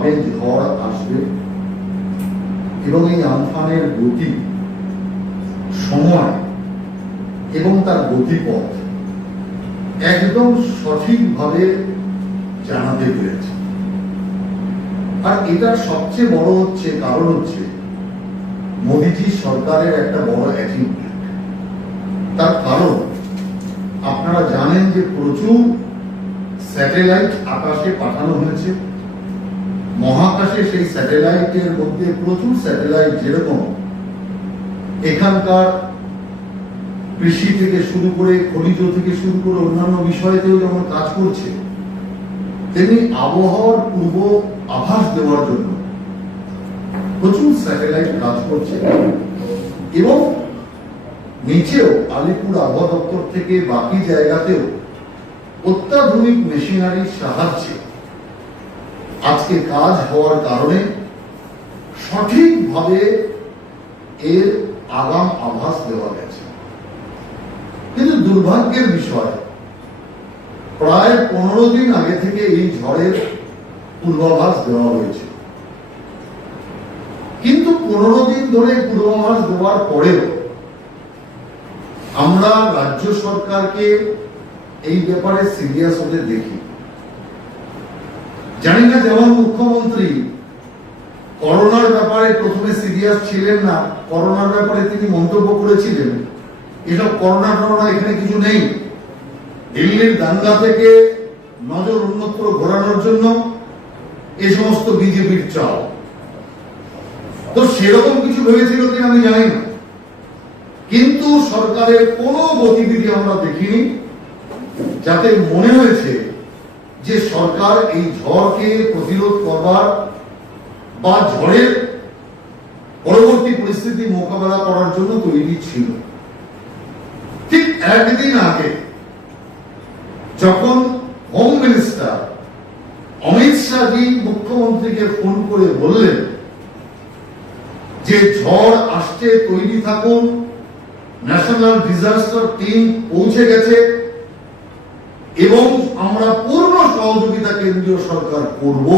ভাবে ঝড় আসবে এবং এই আমফানের গতি, সময় এবং তার গতিপথ একদম সঠিকভাবে জানাতে পেরেছে। আর এটার সবচেয়ে বড় কারণ হচ্ছে মোদিজি সরকারের একটা বড় অ্যাচিভমেন্ট। তার কারণ আপনারা জানেন যে প্রচুর স্যাটেলাইট আকাশে পাঠানো হয়েছে। মহাকাশে সেই স্যাটেলাইটের মধ্যে প্রচুর স্যাটেলাইট, যেরকম এখানকার কৃষি থেকে শুরু করে, খনিজ থেকে শুরু করে অন্যান্য বিষয়তেও যেমন কাজ করছে, তেমনি আবহাওয়ার পূর্ব আভাস দেওয়ার জন্য প্রচুর স্যাটেলাইট কাজ করছে। এবং নিচেও আলিপুর আবহাওয়া দপ্তর থেকে বাকি জায়গাতেও অত্যাধুনিক মেশিনারির সাহায্যে আজকে কাজ হওয়ার কারণে সঠিকভাবে এর আগাম আভাস দেওয়া গেছে। কিন্তু দুর্ভাগ্যের বিষয়, প্রায় 15 দিন আগে থেকে এই ঝড়ের পূর্বাভাস দেওয়া হয়েছে, কিন্তু 15 দিন ধরে পূর্বাভাস দেওয়ার পরেও আমরা রাজ্য সরকারকে এই ব্যাপারে সিরিয়াস হতে দেখি। জানি না, যেমন মুখ্যমন্ত্রী করোনার ব্যাপারে প্রথমে সিরিয়াস ছিলেন না, করোনার ব্যাপারে তিনি মন্তব্য করেছিলেন এসব করোনা এখানে কিছু নেই, দিল্লির দাঙ্গা থেকে নজর অন্যত্র ঘোরানোর জন্য এ সমস্ত বিজেপির চাল। তো সেরকম কিছু ভেবেছিল কিনা আমি জানি না, কিন্তু সরকারের কোনো গতিবিধি আমরা দেখিনি যাতে মনে হয়েছে যে সরকার এই ঝড়কে প্রতিরোধ করবার বা ঝড়ের পরবর্তী পরিস্থিতি মোকাবেলা করার জন্য তৈরি ছিল। ঠিক একদিন আগে যখন হোম মিনিস্টার অমিত শাহজি মুখ্যমন্ত্রীকে ফোন করে বললেন যে ঝড় আসছে, তৈরি থাকুন, ন্যাশনাল ডিজাস্টার টিম পৌঁছে গেছে এবং আমরা পূর্ণ সহযোগিতা কেন্দ্রীয় সরকার করব,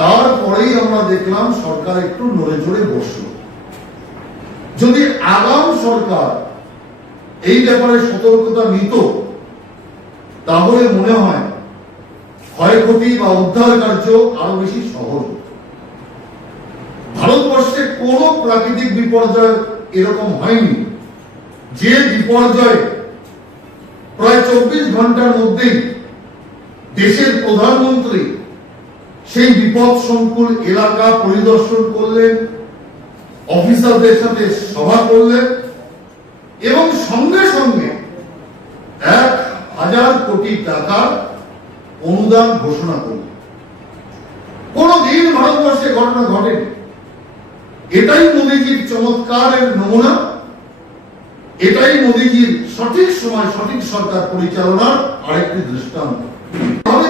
তারপরেই আমরা দেখলাম সরকার একটু নড়ে চড়ে বসল। যদি আগাম সরকার এই ব্যাপারে সতর্কতা নিত, তাহলে মনে হয় ক্ষয়ক্ষতি বা উদ্ধার কার্য আরো বেশি সহজ হতো। ভারতবর্ষে কোন প্রাকৃতিক বিপর্যয় এরকম হয়নি যে বিপর্যয় প্রায় 24 ঘন্টার মধ্যেই দেশের প্রধানমন্ত্রী সেই বিপদ সংকুল এলাকা পরিদর্শন করলেন, অফিসারদের সাথে সভা করলেন এবং সঙ্গে সঙ্গে 1000 কোটি টাকার অনুদান ঘোষণা করলেন। কোনদিন ভারতবর্ষে ঘটনা ঘটেনি। এটাই মোদীজির চমৎকারের নমুনা, এটাই মোদীজির সঠিক সময় সঠিক সরকার পরিচালনার আরেকটি দৃষ্টান্ত।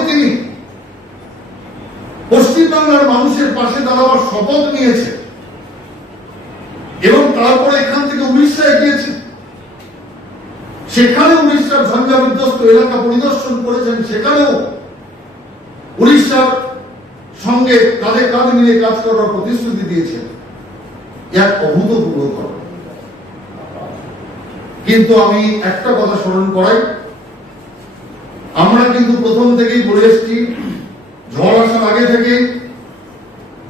তিনি পশ্চিমবাংলার মানুষের পাশে দাঁড়াবার শপথ নিয়েছে এবং তারপরে এখান থেকে উড়িষ্যায় গিয়েছে, সেখানে উড়িষ্যার ঝঞ্ঝা বিধ্বস্ত এলাকা পরিদর্শন করেছেন, সেখানেও উড়িষ্যার সঙ্গে কাঁধে কাঁধ মিলিয়ে কাজ করার প্রতিশ্রুতি দিয়েছেন। এক অভূতপূর্ব ঘটনা। কিন্তু আমি একটা কথা স্মরণ করাই, আমরা কিন্তু প্রথম থেকেই বলে এসেছি, ঝড় আসার আগে থেকে,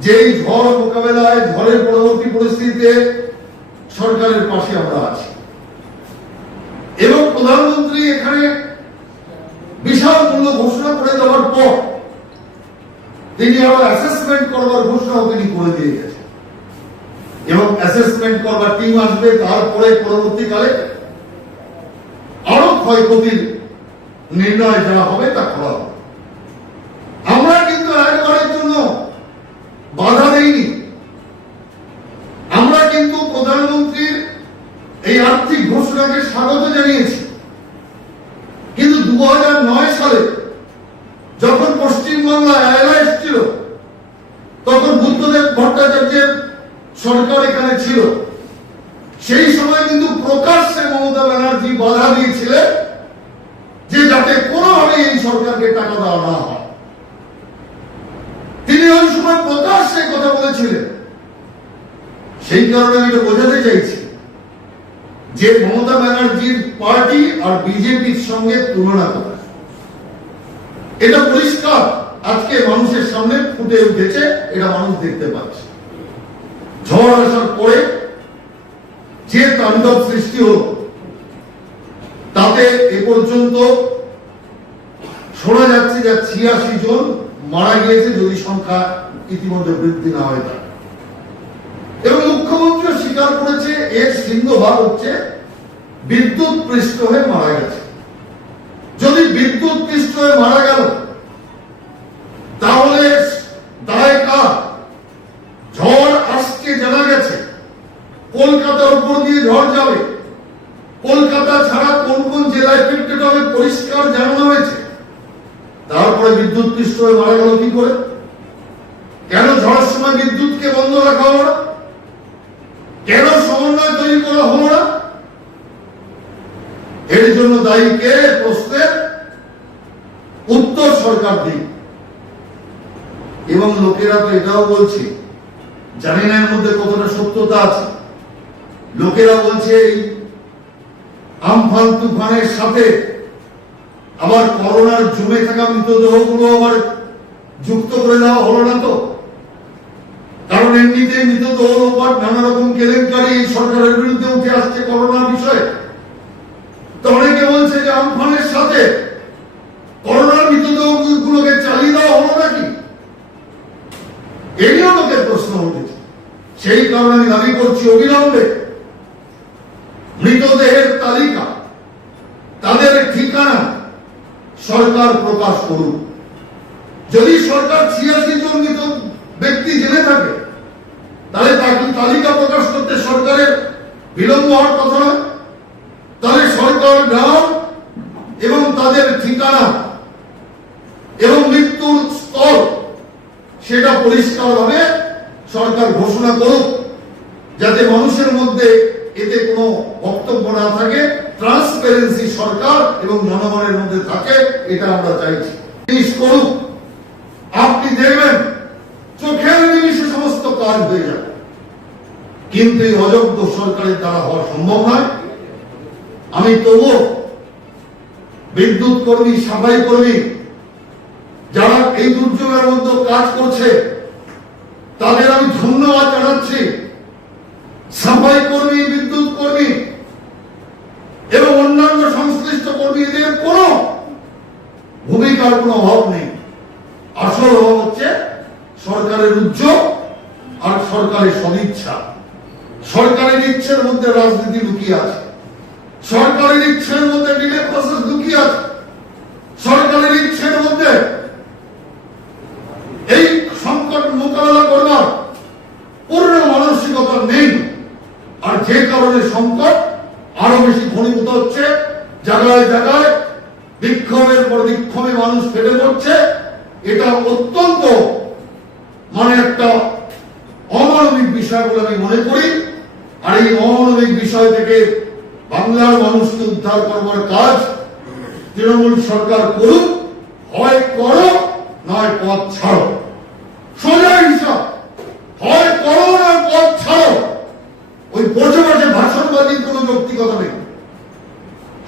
যে ঝড় মোকাবেলায়, ঝড়ের পরবর্তী পরিস্থিতিতে সরকারের পাশে আমরা আছি। এবং প্রধানমন্ত্রী এখানে বিশাল মূল্য ঘোষণা করে দেওয়ার পর তিনি আবার অ্যাসেসমেন্ট করবার ঘোষণাও তিনি করে দিয়ে গেছেন এবং অ্যাসেসমেন্ট করবার টিম আসবে, তারপরে পরবর্তীকালে আরো ক্ষয়ক্ষতির নির্ণয় যা হবে তা করা হবে। আমরা কিন্তু একবারের জন্য বাধা দেইনি। আমরা কিন্তু প্রধানমন্ত্রীর এই আর্থিক ঘোষণাকে স্বাগত জানিয়েছি। কিন্তু 2009 সালে যখন পশ্চিমবাংলা আয়লা এসেছিল, তখন বুদ্ধদেব ভট্টাচার্যের সরকার এখানে ছিল। সেই সময় কিন্তু প্রকাশ্যে মমতা ব্যানার্জি বাধা দিয়েছিলেন যে যাতে কোনোভাবে এই সরকারকে টাকা দেওয়া না হয়। প্রকাশ্যে কথা বলেছিলেন। সেই কারণে আমি এটা বোঝাতে চাইছি যে মমতা ব্যানার্জির পার্টি আর বিজেপির সঙ্গে তুলনা করা, এটা পরিষ্কার আজকে মানুষের সামনে ফুটে উঠেছে, এটা মানুষ দেখতে পাচ্ছে। ঝড় আসার পরে যে তাণ্ডব সৃষ্টি হল, তাতে এ পর্যন্ত শোনা যাচ্ছে যে 86 জন মারা গিয়েছে, যদি সংখ্যা ইতিমধ্যে বৃদ্ধি না হয় তা। এবং মুখ্যমন্ত্রী স্বীকার করেছে এর সিংহভাগ হচ্ছে বিদ্যুৎ পৃষ্ঠ হয়ে মারা গেছে। যদি বিদ্যুৎ পৃষ্ঠ হয়ে মারা গেল, তাহলে দায় কার? ঝড় আসছে জানা গেছে, কলকাতার উপর দিয়ে ঝড় যাবে, কলকাতা ছাড়া কোন কোন জেলায় এফেক্টেড হবে পরিষ্কার জানানো হয়েছে। তারপরে বিদ্যুৎ পৃষ্ঠ হয়ে মারা গেল কি করে? কেন ঝড়ের সময় বিদ্যুৎকে বন্ধ রাখা হলো না? কেন সমন্বয় তৈরি করা হলো না? এর জন্য দায়ী কে? প্রশ্নের উত্তর সরকার দিক। এবং লোকেরা তো এটাও বলছে, জানি না এর মধ্যে কতটা সত্যতা আছে, লোকেরা বলছে এই আমফান তুফানের সাথে আবার করোনার জমে থাকা মৃতদেহগুলো আবার যুক্ত করে দেওয়া হলো না তো? কারণ এমনিতে মৃতদেহ লোপাট নানা রকম কেলেঙ্কারি এই সরকারের বিরুদ্ধে উঠে আসছে করোনার বিষয়ে। তো অনেকে বলছে যে আমফানের সাথে করোনার মৃতদেহগুলোকে চালিয়ে দেওয়া হলো নাকি? এই নিয়েও লোকের প্রশ্ন উঠেছে। সেই কারণে আমি দাবি করছি অবিলম্বে মৃতদেহের তালিকা, তাদের ঠিকানা সরকার প্রকাশ করুক। যদি সরকার 86 জন মৃত ব্যক্তি জেনে থাকে, তাহলে তাকে তালিকা প্রকাশ করতে সরকারের বিলম্ব হওয়ার কথা নয়। তাহলে সরকার নাম এবং তাদের ঠিকানা এবং মৃত্যুর স্তর সেটা পরিষ্কারভাবে সরকার ঘোষণা করুক, যাতে মানুষের মধ্যে এতে কোনো বক্তব্য না থাকে। ট্রান্সপারেন্সি সরকার এবং জনগণের মধ্যে থাকে, এটা আমরা চাইছি। করুক, আপনি দেখবেন চোখের নিমিষে সমস্ত কাজ হয়ে যাবে। কিন্তু এই অযোগ্য সরকারের দ্বারা হওয়া সম্ভব নয়। আমি তবুও বিদ্যুৎ কর্মী, সাফাই কর্মী যারা এই দুর্যোগের মধ্যে কাজ করছে, তাদের আমি ধন্যবাদ জানাচ্ছি। সাফাই কর্মী, বিদ্যুৎ কর্মী এবং অন্যান্য সংশ্লিষ্ট কর্মীদের কোনো ভূমিকার কোনো অভাব নেই। আসল অভাব হচ্ছে সরকারের উদ্যোগ আর সরকারের সদিচ্ছা। সরকারের ইচ্ছের মধ্যে রাজনীতি লুকিয়ে আছে, সরকারের ইচ্ছের মধ্যে ডিলে প্রসেস লুকিয়ে আছে, সরকারের ইচ্ছের মধ্যে এই সংকট মোকাবেলা করবার পূর্ণ মানসিকতা নেই। আর যে কারণে সংকট আরো বেশি ঘনীভূত হচ্ছে, জায়গায় জায়গায় বিক্ষোভের পর বিক্ষোভে মানুষ ফেটে পড়ছে। এটা অত্যন্ত একটা অমানবিক বিষয় বলে আমি মনে করি। আর এই অমানবিক বিষয় থেকে বাংলার মানুষকে উদ্ধার করবার কাজ তৃণমূল সরকার করুক। হয় করো, নয় পথ ছাড়ো। সোজা হিসাব, হয় করো নয় পথ ছাড়ো। ওই বসে বসে ভাষণবাজির কোনো যৌক্তিকতা নেই।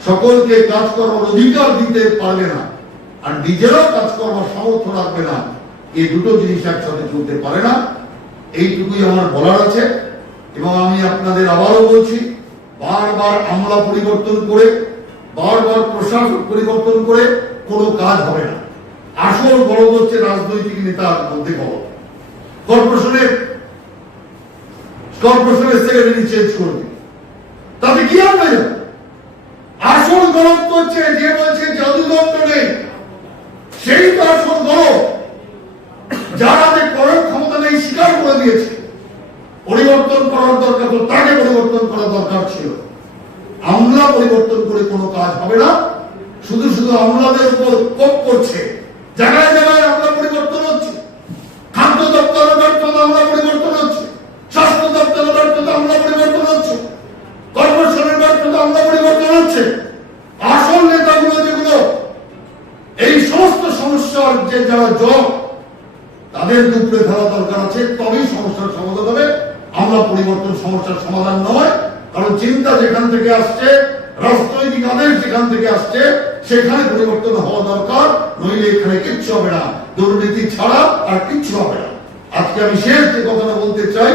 সকলকে কাজ করার অধিকার দিতে পারবে না, আর নিজেরাও কাজ করবার সামর্থ্য রাখবে না। এই দুটো জিনিস একসাথে চলতে পারে না। এইটুকুই আমার বলার আছে। এবং আমি আপনাদের আবারও বলছি, বারবার আমলা পরিবর্তন করে, বারবার প্রশাসক পরিবর্তন করে কোনো কাজ হবে না। আসল বড় হচ্ছে রাজনৈতিক নেতার মধ্যে বড়। কর্পোরেশনের সেক্রেটারি চেঞ্জ করবে, তাতে কি হবে? আসল গরম হচ্ছে যে বলছে জাদুদণ্ড নেই, সেই তো আসল গরম। যারা করার ক্ষমতা নেই স্বীকার করে দিয়েছে। পরিবর্তন করার দরকার তো তাকে পরিবর্তন করার দরকার ছিল। আমলা পরিবর্তন করে কোনো কাজ হবে না। শুধু শুধু আমলাদের উপর কোপ করছে। জায়গায় জায়গায় আমলা পরিবর্তন হচ্ছে। খাদ্য দপ্তরের ব্যর্থতা আমলা পরিবর্তন হচ্ছে, স্বাস্থ্য দপ্তরের ব্যর্থতা আমলা পরিবর্তন হচ্ছে, কর্পোরেশনের ব্যর্থতা আমলা পরিবর্তন হচ্ছে। আসল নেতাগুলো যেগুলো এই সমস্ত সমস্যার যে যারা জবাব তাদেরকে উপরে ফেলা দরকার আছে, তবেই সমস্যার সমাধান হবে। আমরা পরিবর্তন সমস্যার সমাধান নয়, কারণ চিন্তা যেখান থেকে আসছে, রাজনৈতিক আদেশ যেখান থেকে আসছে, সেখানে পরিবর্তন হওয়া দরকার, নইলে এখানে কিচ্ছু হবে না, দুর্নীতি ছাড়া আর কিচ্ছু হবে না। আজকে আমি শেষ যে কথাটা বলতে চাই,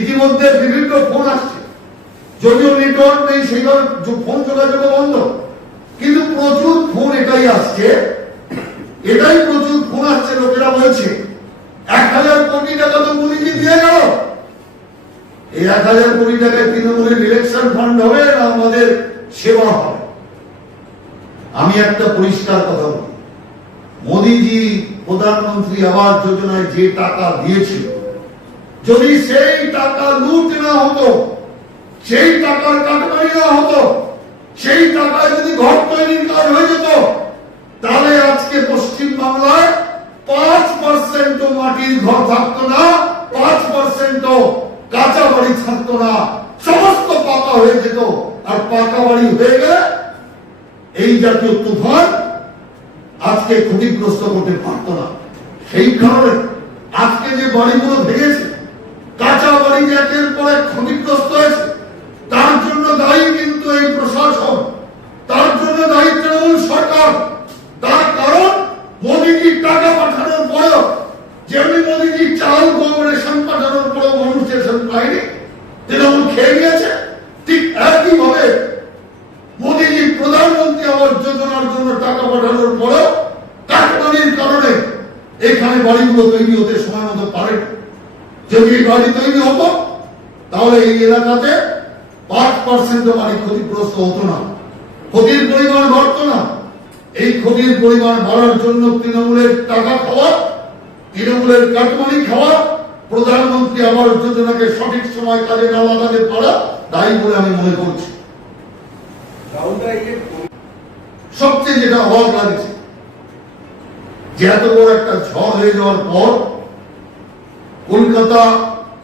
ইতিমধ্যে বিভিন্ন ফোন আসছে, যদিও নেটওয়ার্ক নেই সেইভাবে ফোন যোগাযোগ বন্ধ, কিন্তু প্রচুর ফোন এটাই আসছে, প্রচুর ফোন আসছে, লোকেরা বলছে 1000 কোটি টাকা তো মোদীজি দিয়ে গেল, এই 1000 কোটি টাকায় তৃণমূলের ইলেকশন ফান্ড হবে না আমাদের সেবা হবে? আমি একটা পরিষ্কার কথা বলি, মোদীজি প্রধানমন্ত্রী আবাস যোজনায় যে টাকা দিয়েছিল, যদি সেই টাকা লুট না হতো, সেই টাকার কাটমানি না হতো, সেই টাকায় যদি ঘর তৈরির কাজ হয়ে যেত, তাহলে আজকে পশ্চিম বাংলায় 5% মাটির ঘর থাকতো না, 5% কাঁচা বাড়ি থাকতো না, সমস্ত পাকা হয়ে যেত। আর পাকা বাড়ি হয়ে গেলে এই জাতীয় তুফান আজকে ক্ষতিগ্রস্ত করতে পারত না। সেই কারণে আজকে যে বাড়িগুলো ভেঙেছে, কাঁচা বাড়ি একের পর এক ক্ষতিগ্রস্ত হয়েছে, তার জন্য দায়ী কিন্তু এই প্রশাসন, তার জন্য দায়ী তৃণমূল সরকার। তার কারণ মোদীজির টাকা পাঠানোর পরেও, যেমনি মোদীজি চাল গম রেশন পাঠানোর পরেও মানুষ রেশন পায়নি, তৃণমূল খেয়ে গিয়েছে, ঠিক একই ভাবে মোদীজি প্রধানমন্ত্রী আবাস যোজনার জন্য টাকা পাঠানোর পরেও কাটমানির কারণে এখানে বাড়িগুলো তৈরি হতে সময় মতো পারে। যদি এই বাড়ি তৈরি হতো, তাহলে এই এলাকাতে 5% বাড়ি ক্ষতিগ্রস্ত হতো না, ক্ষতির পরিমাণ বাড়তো না। এই ক্ষতির পরিমাণ বাড়ার জন্য তৃণমূলের টাকা খাওয়া, তৃণমূলের কাটমানি খাওয়া, প্রধানমন্ত্রী আবাস যোজনাকে সঠিক সময় কাজে না লাগাতে পারা দায়ী বলে আমি মনে করছি। সবচেয়ে যেটা অবাক লাগছে, যে এত বড় একটা ঝড় হয়ে যাওয়ার পর কলকাতা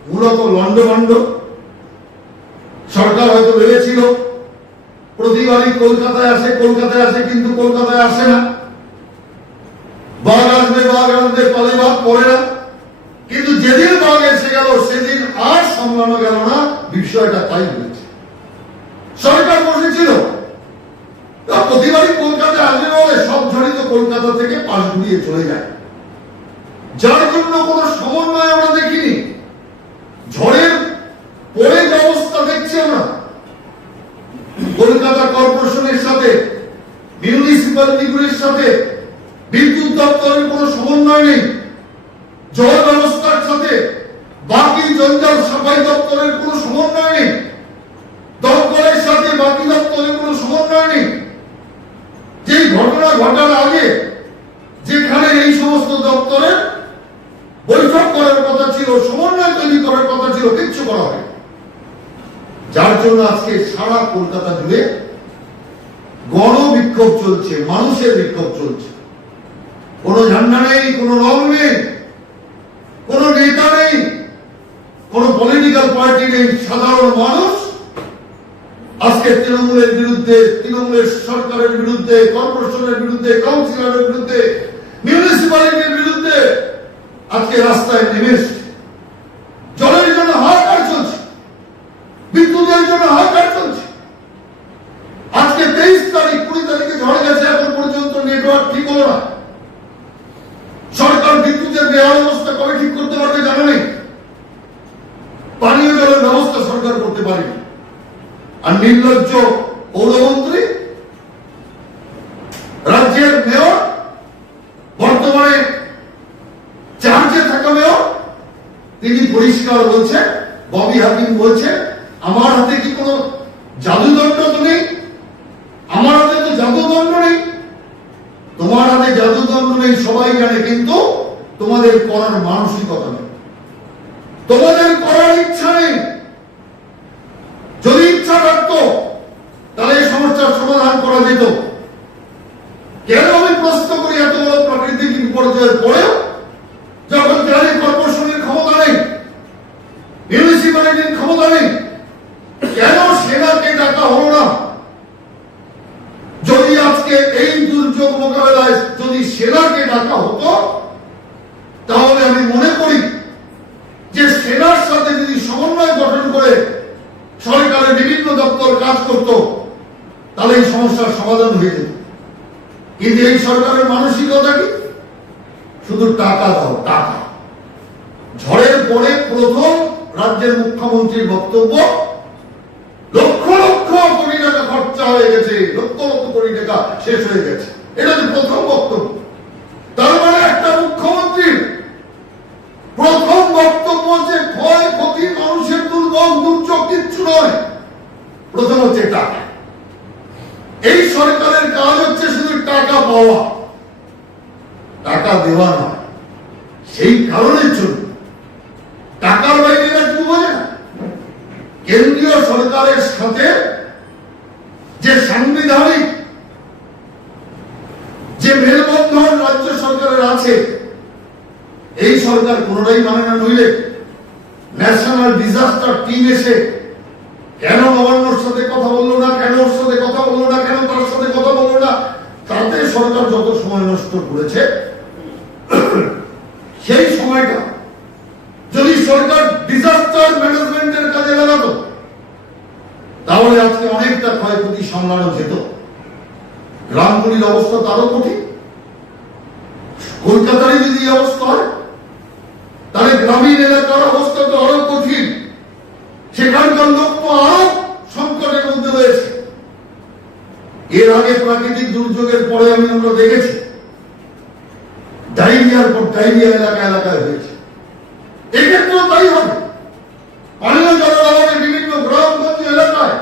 মূলত লন্ডভন্ড, সরকার হয়তো ভেবেছিল প্রতিবারই কলকাতায় আসে, কিন্তু কলকাতায় আসে না, বাঘ আসবে পালে বাঘ পড়ে না। কিন্তু যেদিন বাঘ এসে গেল, সেদিন আর সামলানো গেল না, বিষয়টা তাই হয়েছে। সরকার বসেছিল, প্রতিবারই কলকাতায় আসবে বলে সব ঝড়ই তো কলকাতা থেকে পাশ ঘুরিয়ে চলে যায়, যার জন্য কোন সমন্বয় আমরা দেখিনি। ঝড়ের পরে যে অবস্থা দেখছি আমরা, কলকাতা কর্পোরেশনের সাথে, মিউনিসিপ্যালিটিগুলির সাথে বিদ্যুৎ দপ্তরের কোন সমন্বয় নেই, জল ব্যবস্থার সাথে বাকি জঞ্জাল সাফাই দপ্তরের কোন সমন্বয় নেই, দপ্তরের সাথে বাকি দপ্তরের কোন সমন্বয় নেই। যে ঘটনা ঘটার আগে যেখানে এই সমস্ত দপ্তরের বৈঠক করার কথা ছিল, সমন্বয় তৈরি করার কথা ছিল, কিচ্ছু করা হয়, যার জন্য আজকে সারা কলকাতা জুড়ে গণবিক্ষোভ চলছে, মানুষের বিক্ষোভ চলছে। কোন ঝান্ডা নেই, কোন রং নেই, কোন নেতা নেই, কোন পলিটিক্যাল পার্টি নেই, সাধারণ মানুষ আজকে তৃণমূলের বিরুদ্ধে, তৃণমূলের সরকারের বিরুদ্ধে, কর্পোরেশনের বিরুদ্ধে, কাউন্সিলরের বিরুদ্ধে, মিউনিসিপ্যালিটির বিরুদ্ধে আজকে রাস্তায় নেমে এসেছে। জলের জন্য হাহাকার চলছে, বিদ্যুতের জন্য হাহাকার চলছে। আজকে 23 তারিখ, 20 তারিখে ঝড় গেছে, এখন পর্যন্ত নেটওয়ার্ক ঠিক হলো না। সরকার বিদ্যুতের বেহাল অবস্থা কবে ঠিক করতে পারবে জানা নেই, পানীয় জলের ব্যবস্থা সরকার করতে পারেনি। আর নির্লজ্জ পৌরমন্ত্রী, রাজ্যের মেয়র, বর্তমানে চার্জে থাকা মেয়র, তিনি পরিষ্কার বলছে, ববি হাকিম বলছে, আমার হাতে কি কোনো জাদুদণ্ড তো নেই, আমার হাতে তো জাদুদণ্ড নেই। তোমার হাতে জাদুদণ্ড নেই সবাই জানে, কিন্তু তোমাদের করার মানসিকতা নেই, তোমাদের করার ইচ্ছা নেই। যদি ইচ্ছা থাকতো তাহলে এই সমস্যার সমাধান করা যেত। কেন আমি প্রশ্ন করি, এত বড় প্রাকৃতিক বিপর্যয়ের পরেও যখন জেলা কর্পোরেশনের ক্ষমতা নেই, মিউনিসিপ্যালিটির ক্ষমতা নেই, কেন সেনাকে ডাকা হলো না? যদি আজকে এই দুর্যোগ মোকাবেলায় যদি সেনাকে ডাকা হতো, তাহলে আমি মনে করি যে সেনার সাথে যদি সমন্বয় গঠন করে সরকারের বিভিন্ন দপ্তর কাজ করত, তাহলে এই সমস্যার সমাধান হয়ে যেত। কিন্তু এই সরকারের মানসিকতা কি? শুধু টাকা দাও, টাকা। ঝড়ের পরে প্রথম রাজ্যের মুখ্যমন্ত্রীর বক্তব্য, লক্ষ লক্ষ কোটি টাকা খরচা হয়ে গেছে, লক্ষ লক্ষ কোটি টাকা শেষ হয়ে গেছে। এটা যে প্রথম বক্তব্য। তার মানে একটা মুখ্যমন্ত্রীর প্রথম বক্তব্য যে ক্ষয় ক্ষতি, মানুষের দুর্ভোগ দুর্যোগ কিচ্ছু নয়, প্রথম হচ্ছে টাকা। এই সরকারের কাজ হচ্ছে শুধু টাকা পাওয়া, টাকা দেওয়া নয়। সেই কারণের জন্য টাকার বাইরে এরা কি বোঝে না? কেন্দ্রীয় সরকারের সাথে যে সাংবিধানিক যে মেলবন্ধন রাজ্য সরকারের আছে, এই সরকার কোনটাই মানে না। নইলে ন্যাশনাল ডিজাস্টার টিম এসে কেন নবান্নর সাথে কথা বললো না, কেন ওর সাথে কথা বললো না, কেন তার সাথে কথা বললো না, তাতে সরকার যত সময় নষ্ট করেছে, সেই সময়টা যদি সরকার ডিজাস্টার ম্যানেজমেন্টের কাজে লাগাতো, তাহলে আজকে অনেকটা ক্ষয়ক্ষতি সামলানো যেত। গ্রামগুলির অবস্থা তো আরো কঠিন। কলকাতারই যদি এই অবস্থা হয়, তাহলে গ্রামীণ এলাকার অবস্থা তো আরো কঠিন। সেখানকার লোক তো আরো সংকটের মধ্যে রয়েছে। এর আগে প্রাকৃতিক দুর্যোগের পরে আমরা দেখেছি ডায়রিয়ার পর ডায়রিয়া এলাকা এলাকায় হয়েছে। এক্ষেত্রেও তাই হবে। পানীয় জলের অভাবে বিভিন্ন গ্রামগঞ্জ এলাকায়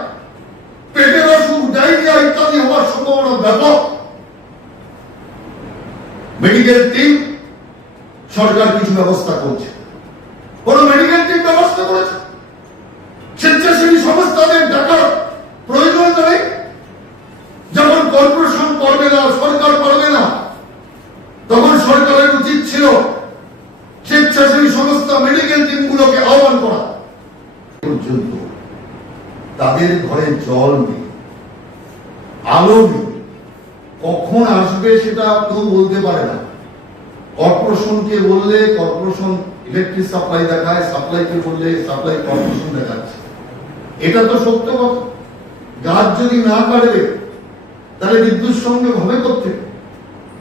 পেটের অসুখ, ডায়রিয়া ইত্যাদি হওয়ার সম্ভাবনা ব্যাপক। মেডিকেল টিম, সরকার কিছু ব্যবস্থা করছে। কোন মেডিকেল টিম ব্যবস্থা করেছে? স্বেচ্ছাসেবী সংস্থাদের টাকার প্রয়োজন নেই। যখন কর্পোরেশন পারবে না, সরকার পারবে না, তখন সরকারের উচিত ছিল স্বেচ্ছাসেবী সংস্থা মেডিকেল টিমগুলোকে আহ্বান করা। পর্যন্ত তাদের ঘরে জল নেই, আলো নেই, কখন আসবে সেটা কেউ বলতে পারে না। কর্পোরেশনকে বললে কর্পোরেশন ইলেকট্রিক সাপ্লাই দেখায়, সাপ্লাইকে বললে সাপ্লাই কর্পোরেশন দেখাচ্ছে। এটা তো সত্য কথা। গাছ যদি না কাটবে তাহলে বিদ্যুৎ সংযোগ হবে করতে,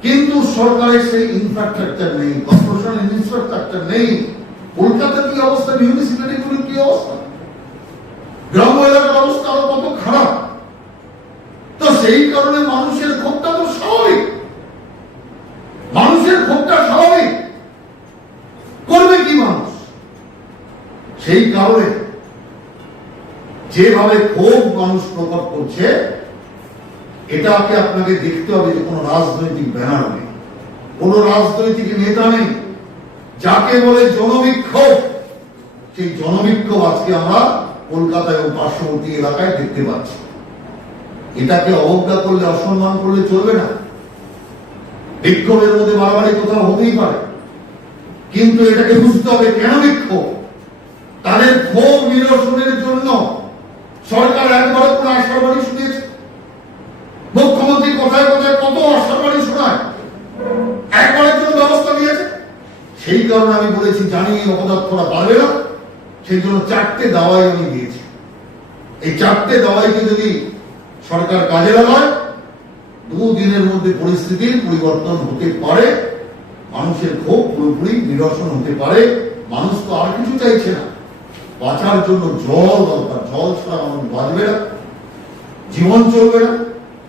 কিন্তু সরকারের সেই ইনফ্রাস্ট্রাকচার নেই, কর্পোরেশন ইনফ্রাস্ট্রাকচার নেই। কলকাতার কি অবস্থা, মিউনিসিপ্যালিটিগুলোর কি অবস্থা, গ্রাম এলাকার অবস্থা আরো কত খারাপ। তো সেই কারণে মানুষের ক্ষোভটা তো স্বাভাবিক, মানুষের ক্ষোভটা স্বাভাবিক। করবে কি মানুষ? সেই কারণে যেভাবে ক্ষোভ মানুষ প্রকট করছে, এটাকে আপনাকে দেখতে হবে যে কোনো রাজনৈতিক ব্যানার নেই, কোনো রাজনৈতিক নেতা নেই। যাকে বলে জনবিক্ষোভ, সেই জনবিক্ষোভ আজকে আমরা কলকাতায় ও পার্শ্ববর্তী এলাকায় দেখতে পাচ্ছি। এটাকে অবজ্ঞা করলে, অসম্মান করলে চলবে না। বিক্ষোভের মধ্যে বাড়াবাড়ি কোথাও হতেই পারে, কিন্তু এটাকে বুঝতে হবে কেন বিক্ষোভ। তাদের ক্ষোভ নিরসনের জন্য সরকার একবার কোন আশাবাড়ি শুনিয়েছে? মুখ্যমন্ত্রী কথায় কথায় কত আশাবাড়ি শোনায়, একবারের জন্য ব্যবস্থা নিয়েছে। সেই কারণে আমি বলেছি, জানি অপদার্থরা পারবে না, সেই জন্য 4টে দাওয়াই আমি দিয়েছি। এই 4টে দাওয়াইকে যদি সরকার কাজে লাগায়, 2 দিনের মধ্যে পরিস্থিতির পরিবর্তন হতে পারে, মানুষের ক্ষোভ পুরোপুরি নিরসন হতে পারে। মানুষ তো আর কিছু চাইছে না, বাঁচার জন্য জল দরকার। জল ছাড়া মানুষ বাঁচবে না, জীবন চলবে না।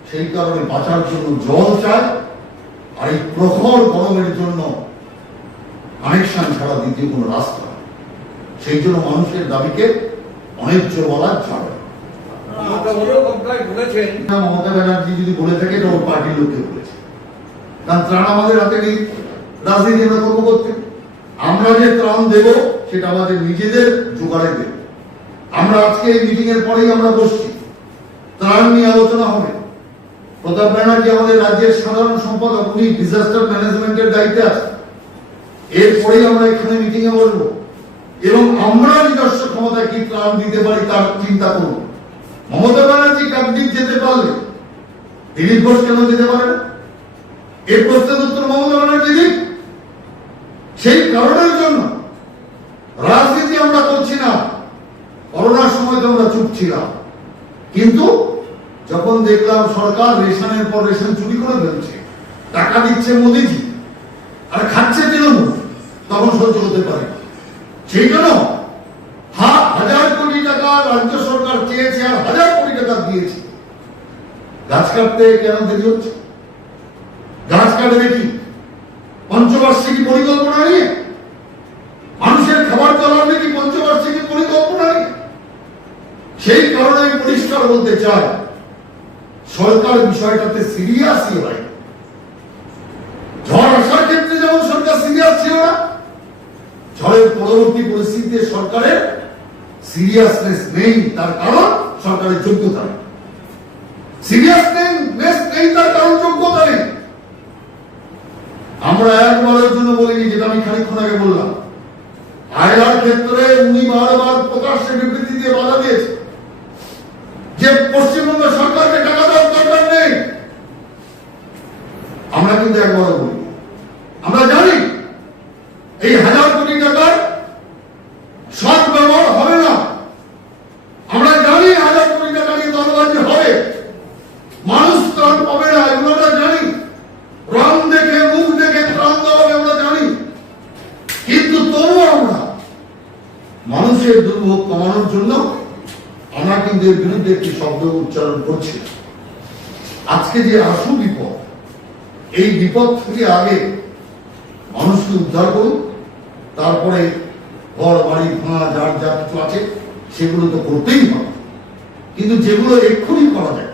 সেই কারণে বাঁচার জন্য জল চায়। আর এই প্রখর গরমের জন্য কানেকশন ছাড়া দ্বিতীয় কোনো রাস্তা নেই। সেই জন্য মানুষের দাবিকে অনেক জোর বলা যাবে। মমতা ব্যানার্জি যদি বলে থাকে, এটা ওর পার্টির লোককে বলেছে। কারণ ত্রাণ আমাদের হাতে নেই, রাজনীতি আমরা করবো করতে। আমরা যে ত্রাণ দেব সেটা আমাদের নিজেদের জোগাড়ে দেব। আমরা আজকে এই মিটিং এর পরেই আমরা বসছি, ত্রাণ নিয়ে আলোচনা হবে। প্রতাপ ব্যানার্জি আমাদের রাজ্যের সাধারণ সম্পাদক, উনি ডিজাস্টার ম্যানেজমেন্টের দায়িত্বে আছে। এরপরেই আমরা এখানে মিটিং এ বসবো এবং আমরা নিজস্ব ক্ষমতায় কি ত্রাণ দিতে পারি তার চিন্তা করব। মমতা ব্যানার্জি কাকদ্বীপ যেতে পারলে দিলীপ ঘোষ কেন যেতে পারে না? এই প্রশ্নের উত্তর মমতা ব্যানার্জি দিক। সেই কারণের জন্য রাজনীতি আমরা করছি না। করোনার সময় তো আমরা চুপ ছিলাম, কিন্তু যখন দেখলাম সরকার রেশনের পর রেশন চুরি করে ফেলছে, টাকা দিচ্ছে মোদিজি আর খাচ্ছে তৃণমূল, তখন সহ্য হতে পারে। সেই জন্য হাজার কোটি টাকা রাজ্য সরকার চেয়েছে আর হাজার কোটি টাকা দিয়েছে। গাছ কাটতে কেন দেরি হচ্ছে? গাছ কাটবে কি পঞ্চবার্ষিকী পরিকল্পনা নিয়ে? মানুষের খাবার চালাবে কি পঞ্চবার্ষিকী পরিকল্পনা নিয়ে? সেই কারণে আমি পরিষ্কার বলতে চাই, সরকার বিষয়টাতে সিরিয়াসই হয়। ঝড় আসার ক্ষেত্রে যেমন সরকার সিরিয়াস ছিল না, ঝড়ের পরবর্তী পরিস্থিতিতে সরকারের সিরিয়াসনেস নেই। তার কারণ সরকারের যোগ্যতা নেই। সিরিয়াসনেস নেই, তার কারণ যোগ্যতা নেই। আমরা একবারের জন্য বলিনি, যেটা আমি খানিকক্ষণ আগে বললাম, আয়লার ক্ষেত্রে উনি বারবার প্রকাশ্যে বিবৃতি দিয়ে বাধা দিয়েছে যে পশ্চিমবঙ্গ সরকারকে টাকা দেওয়ার দরকার নেই। আমরা কিন্তু একবার বলি, আমরা জানি এই হাজার কোটি টাকার সৎ ব্যবহার হবে না। আমরা জানি হাজার কোটি টাকা নিয়ে দলবাজি হবে, মানুষ ত্রাণ পাবে না, এগুলো আমরা জানি। রং দেখে মুখ দেখে ত্রাণ দেওয়া হবে, আমরা জানি। কিন্তু তবুও আমরা মানুষের দুর্ভোগ কমানোর জন্য আমরা কিন্তু এর বিরুদ্ধে একটি শব্দ উচ্চারণ করছি। আজকে যে আসু বিপদ, এই বিপদ থেকে আগে মানুষকে উদ্ধার করুন, তারপরে ঘর বাড়ি ভাঙা যার যা কিছু আছে সেগুলো তো করতেই হবে। কিন্তু যেগুলো এক্ষুনি করা যায়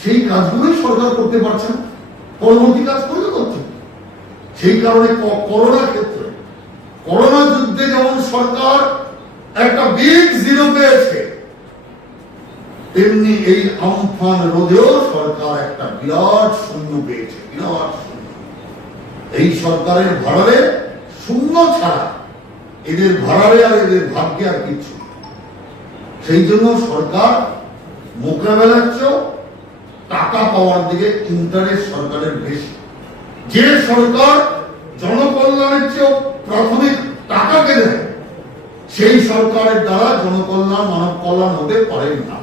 সেই কাজগুলোই সরকার করতে পারছে না, পরবর্তী কাজ করতে করছে। সেই কারণে করোনার ক্ষেত্রে, করোনা যুদ্ধে যেমন সরকার একটা বিগ জিরো পেয়েছে, তেমনি এই আমফান রোধেও সরকার একটা বিরাট শূন্য পেয়েছে, বিরাট শূন্য। এই সরকারের ভাড়ারে শূন্য ছাড়া এদের ভাড়ারে আর এদের ভাগ্যে আর কিছু। সেই জন্য সরকার মোকাবেলার চেয়েও টাকা পাওয়ার দিকে ইন্টারেস্ট সরকারের বেশি। যে সরকার জনকল্যাণের চেয়েও প্রাথমিক টাকাকে দেয়, সেই সরকারের দ্বারা জনকল্যাণ মানব কল্যাণ হতে পারে না।